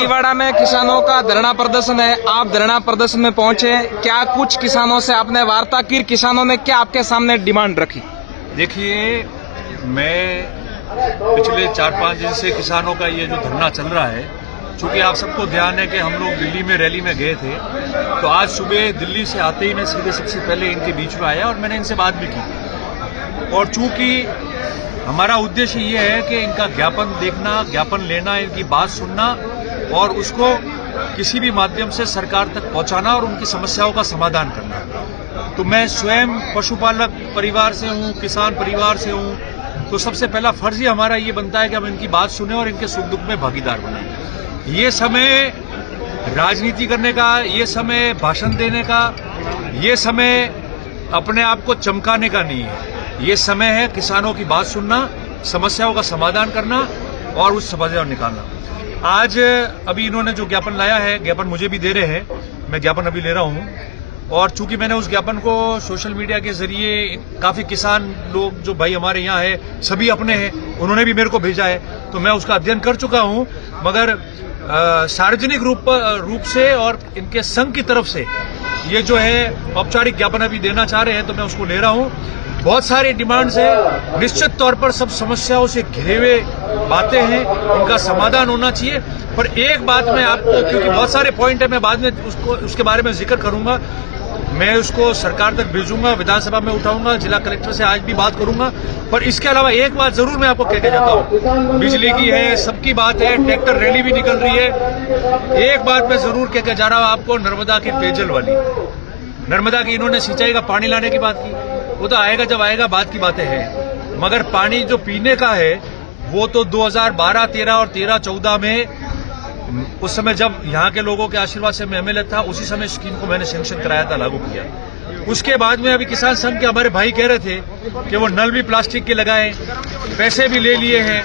बरीवाड़ा में किसानों का धरना प्रदर्शन है, आप धरना प्रदर्शन में पहुंचे, क्या कुछ किसानों से आपने वार्ता की? किसानों ने क्या आपके सामने डिमांड रखी? देखिए, मैं पिछले 4-5 दिन से किसानों का ये जो धरना चल रहा है, चूंकि आप सबको ध्यान है कि हम लोग दिल्ली में रैली में गए थे, तो आज सुबह दिल्ली से आते ही मैं सीधे सबसे पहले इनके बीच में आया और मैंने इनसे बात भी की। और चूंकि हमारा उद्देश्य ये है कि इनका ज्ञापन देखना, ज्ञापन लेना, इनकी बात सुनना और उसको किसी भी माध्यम से सरकार तक पहुंचाना और उनकी समस्याओं का समाधान करना। तो मैं स्वयं पशुपालक परिवार से हूं, किसान परिवार से हूं, तो सबसे पहला फर्ज ही हमारा ये बनता है कि हम इनकी बात सुने और इनके सुख दुख में भागीदार बने। ये समय राजनीति करने का, ये समय भाषण देने का, ये समय अपने आप को चमकाने का नहीं है। ये समय है किसानों की बात सुनना, समस्याओं का समाधान करना और उस समस्या को निकालना। आज अभी इन्होंने जो ज्ञापन लाया है, ज्ञापन मुझे भी दे रहे हैं, मैं ज्ञापन अभी ले रहा हूं। और चूंकि मैंने उस ज्ञापन को सोशल मीडिया के जरिए काफी किसान लोग जो भाई हमारे यहाँ है, सभी अपने हैं, उन्होंने भी मेरे को भेजा है, तो मैं उसका अध्ययन कर चुका हूं। मगर सार्वजनिक रूप से और इनके संघ की तरफ से ये जो है औपचारिक ज्ञापन अभी देना चाह रहे हैं, तो मैं उसको ले रहा हूं। बहुत सारी डिमांड्स है, निश्चित तौर पर सब समस्याओं से घिरे हुए बातें हैं, उनका समाधान होना चाहिए। पर एक बात मैं आपको, क्योंकि बहुत सारे पॉइंट है, मैं बाद में उसके बारे में जिक्र करूंगा, मैं उसको सरकार तक भेजूंगा, विधानसभा में उठाऊंगा, जिला कलेक्टर से आज भी बात करूंगा। पर इसके अलावा एक बात जरूर मैं आपको कह के जाता हूं, बिजली की है, सबकी बात है, ट्रैक्टर रैली भी निकल रही है। एक बात मैं जरूर कह के जा रहा हूं आपको, नर्मदा की पेयजल वाली, नर्मदा की इन्होंने सिंचाई का पानी लाने की बात की, वो तो आएगा जब आएगा, बात की बातें हैं। मगर पानी जो पीने का है वो तो 2012, 13 और 13-14 में, उस समय जब यहाँ के लोगों के आशीर्वाद से मैं एमएलए था, उसी समय स्कीम को मैंने सैंक्शन कराया था, लागू किया। उसके बाद में अभी किसान संघ के हमारे भाई कह रहे थे कि वो नल भी प्लास्टिक के लगाए, पैसे भी ले लिए हैं।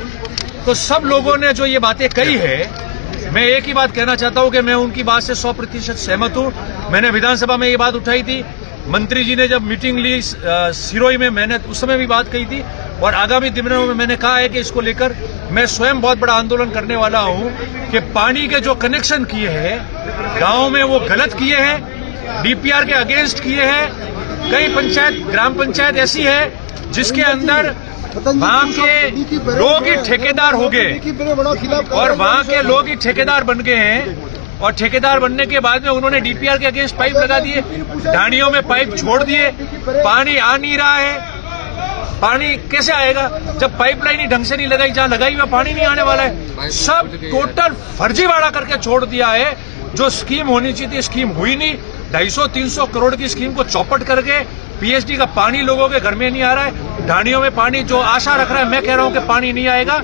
तो सब लोगों ने जो ये बातें कही है, मैं एक ही बात कहना चाहता हूं कि मैं उनकी बात से 100% सहमत हूं। मैंने विधानसभा में ये बात उठाई थी, मंत्री जी ने जब मीटिंग ली सिरोही में, मैंने उस समय भी बात कही थी और आगामी दिनों में मैंने कहा है कि इसको लेकर मैं स्वयं बहुत बड़ा आंदोलन करने वाला हूं कि पानी के जो कनेक्शन किए हैं गांव में वो गलत किए हैं, डीपीआर के अगेंस्ट किए हैं। कई पंचायत, ग्राम पंचायत ऐसी है जिसके अंदर वहां के लोग ही ठेकेदार हो गए और वहां के लोग ही ठेकेदार बन गए हैं। और ठेकेदार बनने के बाद में उन्होंने डीपीआर के अगेंस्ट पाइप लगा दिए, ढाणियों में पाइप छोड़ दिए, पानी आ नहीं रहा है। पानी कैसे आएगा जब पाइपलाइन ही ढंग से नहीं लगाई, जहां लगाई हुआ पानी नहीं आने वाला है। सब टोटल फर्जीवाड़ा करके छोड़ दिया है। जो स्कीम होनी चाहिए थी, स्कीम हुई नहीं। 250-300 करोड़ की स्कीम को चौपट करके पीएचडी का पानी लोगों के घर में नहीं आ रहा है। ढाणियों में पानी जो आशा रख रहा है, मैं कह रहा हूं कि पानी नहीं आएगा।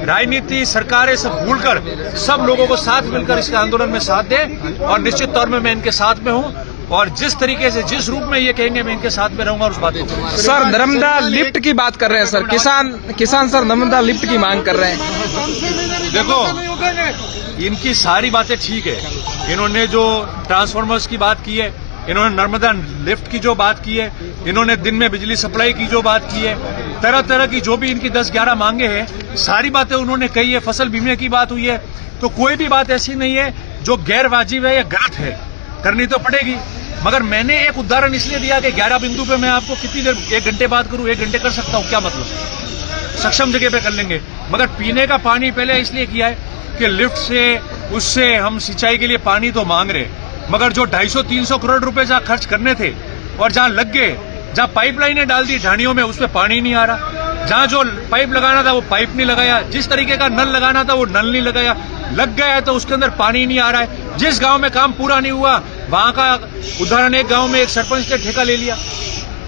राजनीति, सरकारें सब भूलकर सब लोगों को साथ मिलकर इसके आंदोलन में साथ दें और निश्चित तौर में मैं इनके साथ में हूं और जिस तरीके से, जिस रूप में ये कहेंगे, मैं इनके साथ में रहूंगा और उस बात को। सर, नर्मदा लिफ्ट की बात कर रहे हैं सर, किसान सर नर्मदा लिफ्ट की मांग कर रहे हैं। देखो, इनकी सारी बातें ठीक है। इन्होंने जो ट्रांसफार्मर्स की बात की है, इन्होंने नर्मदा लिफ्ट की जो बात की है, इन्होंने दिन में बिजली सप्लाई की जो बात की है, तरह तरह की जो भी इनकी 10-11 मांगे हैं, सारी बातें उन्होंने कही है। फसल बीमे की बात हुई है, तो कोई भी बात ऐसी नहीं है जो गैर वाजिब है या गलत है, करनी तो पड़ेगी। मगर मैंने एक उदाहरण इसलिए दिया कि 11 बिंदु पे मैं आपको कितनी देर, 1 घंटे बात करूं, 1 घंटे कर सकता हूं, क्या मतलब, सक्षम जगह पे कर लेंगे। मगर पीने का पानी पहले इसलिए किया है कि लिफ्ट से, उससे हम सिंचाई के लिए पानी तो मांग रहे, मगर जो 250-300 करोड़ रुपए जहां खर्च करने थे और जहां लग गए, जहां पाइपलाइनें डाल दी ढाणियों में, उसमें पानी नहीं आ रहा। जहां जो पाइप लगाना था वो पाइप नहीं लगाया, जिस तरीके का नल लगाना था वो नल नहीं लगाया, लग गया है तो उसके अंदर पानी नहीं आ रहा है। जिस गांव में काम पूरा नहीं हुआ, वहां का उदाहरण, एक गांव में एक सरपंच ने ठेका ले लिया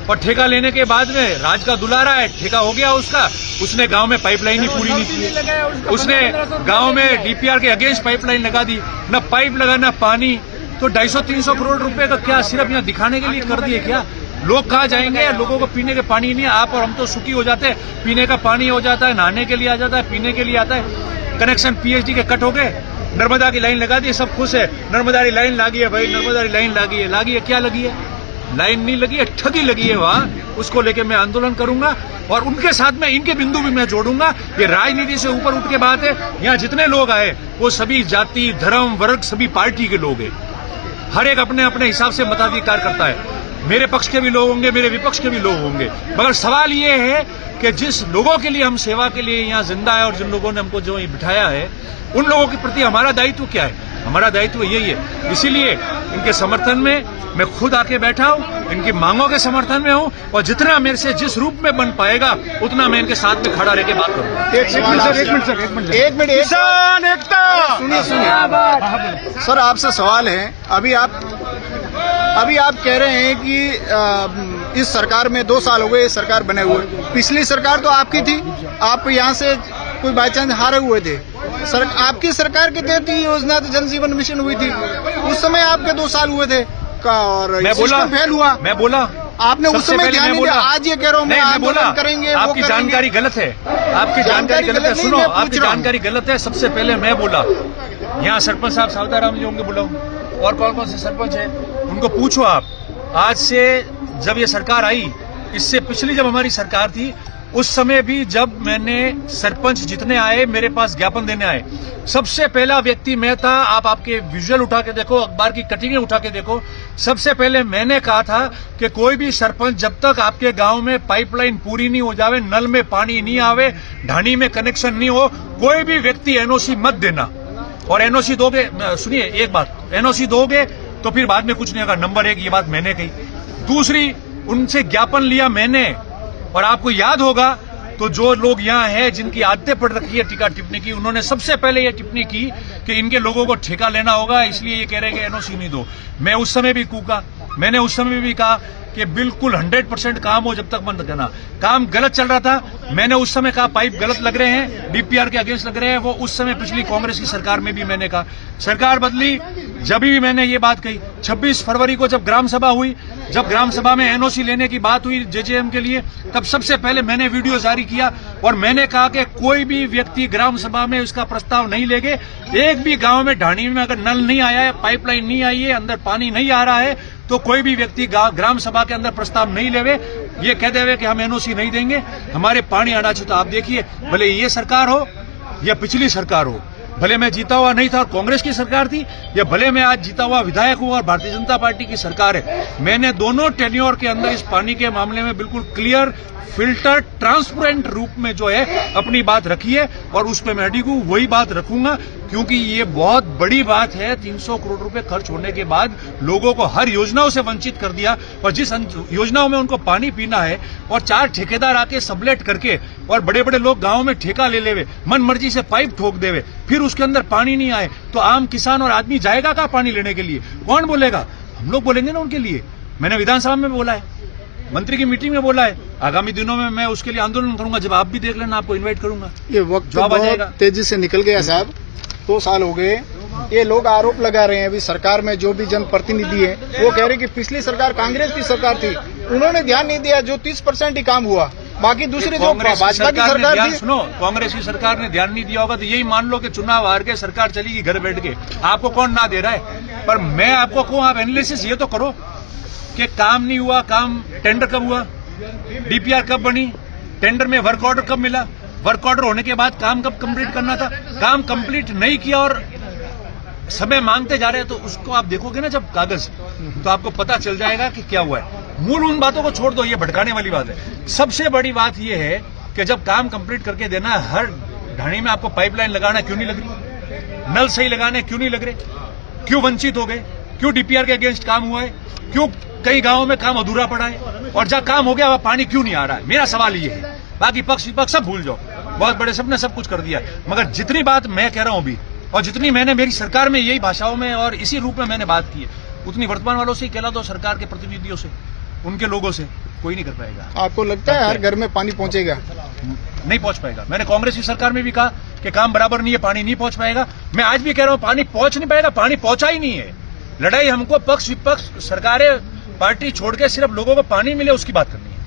और ठेका लेने के बाद में राज का दुलारा है, ठेका हो गया उसका, उसने गांव में पाइपलाइन ही पूरी नहीं की, उसने गांव में डीपीआर के अगेंस्ट पाइपलाइन लगा दी, न पाइप लगा न पानी। तो 250-300 करोड़ रुपए का क्या सिर्फ यहाँ दिखाने के लिए कर दिए क्या? लोग कहाँ जाएंगे? लोगों को पीने के पानी नहीं है। आप और हम तो सुखी हो जाते हैं, पीने का पानी हो जाता है, नहाने के लिए आ जाता है, पीने के लिए आता है। कनेक्शन पीएचडी के कट हो गए, नर्मदा की लाइन लगा दी, सब खुश है, नर्मदा की लाइन लगी है भाई, नर्मदा की लाइन लगी है, क्या लगी है? लाइन नहीं लगी है, ठगी लगी है वहां, उसको लेके मैं आंदोलन करूंगा और उनके साथ में इनके बिंदु भी मैं जोड़ूंगा। ये राजनीति से ऊपर उठ के बात है। यहाँ जितने लोग आए वो सभी जाति, धर्म, वर्ग, सभी पार्टी के लोग हैं। हर एक अपने अपने हिसाब से मताधिकार करता है। मेरे पक्ष के भी लोग होंगे, मेरे विपक्ष के भी लोग होंगे, मगर सवाल ये है कि जिस लोगों के लिए हम सेवा के लिए यहाँ जिंदा है और जिन लोगों ने हमको जो बिठाया है, उन लोगों के प्रति हमारा दायित्व क्या है? हमारा दायित्व यही है। इसीलिए इनके समर्थन में मैं खुद आके बैठा हूं, इनकी मांगों के समर्थन में हूं और जितना मेरे से जिस रूप में बन पाएगा उतना मैं इनके साथ में खड़ा रह के बात करूंगा। एक मिनट किसान एकता। सुनिए सर, आपसे सवाल है। अभी आप कह रहे हैं कि इस सरकार में 2 साल हो गए सरकार बने हुए। पिछली सरकार तो आपकी थी, आप यहाँ से कोई बाई चांस हारे हुए थे। आपकी सरकार के तहत ये योजना तो जल जीवन मिशन हुई थी, उस समय आपके 2 साल हुए थे और मैं बोला फेल हुआ। मैं बोला आपने उस समय ध्यान नहीं दिया। आज ये कह रहा हूँ मैं आंदोलन करेंगे, आपकी जानकारी गलत है, आपकी जानकारी गलत है। सुनो, आपकी जानकारी गलत है। सबसे पहले मैं बोला, यहाँ सरपंच साहब सावधाराम जी होंगे, बुलाओ, और कौन कौन से सरपंच है उनको पूछो आप। आज से जब ये सरकार आई, इससे पिछली जब हमारी सरकार थी, उस समय भी जब मैंने सरपंच जितने आए मेरे पास ज्ञापन देने आए, सबसे पहला व्यक्ति मैं था। आप आपके विजुअल उठा के देखो, अखबार की कटिंगें उठा के देखो। सबसे पहले मैंने कहा था कि कोई भी सरपंच जब तक आपके गांव में पाइपलाइन पूरी नहीं हो जावे, नल में पानी नहीं आवे, ढाणी में कनेक्शन नहीं हो, कोई भी व्यक्ति एनओसी मत देना। और एनओसी दोगे, सुनिए एक बात, एनओसी दोगे तो फिर बाद में कुछ नहीं होगा। नंबर 1 ये बात मैंने कही। दूसरी, उनसे ज्ञापन लिया मैंने, और आपको याद होगा तो जो लोग यहाँ हैं जिनकी आदतें पड़ रखी है टीका टिप्पणी की, उन्होंने सबसे पहले ये टिप्पणी की कि इनके लोगों को ठेका लेना होगा, इसलिए ये कह रहे हैं कि एनओसी नहीं दो। मैं उस समय भी कूका, मैंने उस समय भी कहा कि बिल्कुल 100% काम हो जब तक बंद करना। काम गलत चल रहा था, मैंने उस समय कहा पाइप गलत लग रहे हैं, डीपीआर के अगेंस्ट लग रहे हैं। वो उस समय पिछली कांग्रेस की सरकार में भी मैंने कहा। सरकार बदली, जब भी मैंने ये बात कही। 26 फरवरी को जब ग्राम सभा हुई, जब ग्राम सभा में एनओसी लेने की बात हुई जेजेएम के लिए, तब सबसे पहले मैंने वीडियो जारी किया और मैंने कहा कि कोई भी व्यक्ति ग्राम सभा में इसका प्रस्ताव नहीं लेंगे। एक भी गांव में ढाणी में अगर नल नहीं आया है, पाइपलाइन नहीं आई है, अंदर पानी नहीं आ रहा है, तो कोई भी व्यक्ति ग्राम सभा के अंदर प्रस्ताव नहीं लेवे, ये कह देवे कि हम एनओसी नहीं देंगे, हमारे पानी आना चाहिए। तो आप देखिए, भले ये सरकार हो या पिछली सरकार हो, भले मैं जीता हुआ नहीं था और कांग्रेस की सरकार थी, या भले मैं आज जीता हुआ विधायक हूं और भारतीय जनता पार्टी की सरकार है, मैंने दोनों टेन्योर के अंदर इस पानी के मामले में बिल्कुल क्लियर, फिल्टर, ट्रांसपेरेंट रूप में जो है अपनी बात रखी है और उस पर मैं अडिग हूं, वही बात रखूंगा। क्योंकि ये बहुत बड़ी बात है। 300 करोड़ रुपए खर्च होने के बाद लोगों को हर योजनाओं से वंचित कर दिया, और जिस योजनाओं में उनको पानी पीना है और 4 ठेकेदार आके सबलेट करके और बड़े बड़े लोग गांव में ठेका ले लेवे, मन मर्जी से पाइप ठोक देवे, फिर उसके अंदर पानी नहीं आए, तो आम किसान और आदमी जाएगा कहां पानी लेने के लिए? कौन बोलेगा? हम लोग बोलेंगे ना उनके लिए। मैंने विधानसभा में बोला है, मंत्री की मीटिंग में बोला है, आगामी दिनों में मैं उसके लिए आंदोलन करूंगा। जब आप भी देख लेना, आपको इनवाइट करूंगा। ये वक्त बहुत तेजी से निकल गया साहब, 2 साल हो गए। ये लोग आरोप लगा रहे हैं, अभी सरकार में जो भी जनप्रतिनिधि है वो कह रहे हैं कि पिछली सरकार कांग्रेस की सरकार थी, उन्होंने ध्यान नहीं दिया, जो 30% ही काम हुआ, बाकी दूसरी जो भाजपा की सरकार थी। सुनो, कांग्रेस की सरकार ने ध्यान नहीं दिया होगा तो यही मान लो कि चुनाव हार के सरकार चलेगी घर बैठ के, आपको कौन ना दे रहा है। पर मैं आपको कहूं, आप एनालिसिस ये तो करो कि काम नहीं हुआ, काम टेंडर कब हुआ, डीपीआर कब बनी, टेंडर में वर्क ऑर्डर कब मिला, वर्क ऑर्डर होने के बाद काम कब कंप्लीट करना था, काम कंप्लीट नहीं किया और समय मांगते जा रहे हैं, तो उसको आप देखोगे ना जब कागज, तो आपको पता चल जाएगा कि क्या हुआ है। मूल उन बातों को छोड़ दो, ये भटकाने वाली बात है। सबसे बड़ी बात ये है कि जब काम कंप्लीट करके देना है, हर ढाणी में आपको पाइपलाइन लगाना क्यों नहीं लग रही, नल सही लगाने क्यों नहीं लग रहे, क्यों वंचित हो गए, क्यों डीपीआर के अगेंस्ट काम हुआ है, क्यों कई गांवों में काम अधूरा पड़ा है, और जहां काम हो गया वहां पानी क्यों नहीं आ रहा है। मेरा सवाल ये है। बाकी पक्ष विपक्ष सब भूल जाओ, बहुत बड़े सबने सब कुछ कर दिया, मगर जितनी बात मैं कह रहा हूं अभी और जितनी मैंने मेरी सरकार में यही भाषाओं में और इसी रूप में मैंने बात की है, उतनी वर्तमान वालों से ही कहला दो, सरकार के प्रतिनिधियों से, उनके लोगों से कोई नहीं कर पाएगा। आपको लगता है हर घर में पानी पहुंचेगा? नहीं पहुंच पाएगा। मैंने कांग्रेस की सरकार में भी कहा कि काम बराबर नहीं है, पानी नहीं पहुंच पाएगा। मैं आज भी कह रहा हूं, पानी पहुंच नहीं पाएगा, पानी पहुंचा ही नहीं है। लड़ाई हमको पक्ष विपक्ष, सरकारें, पार्टी छोड़ के सिर्फ लोगों को पानी मिले उसकी बात करनी है।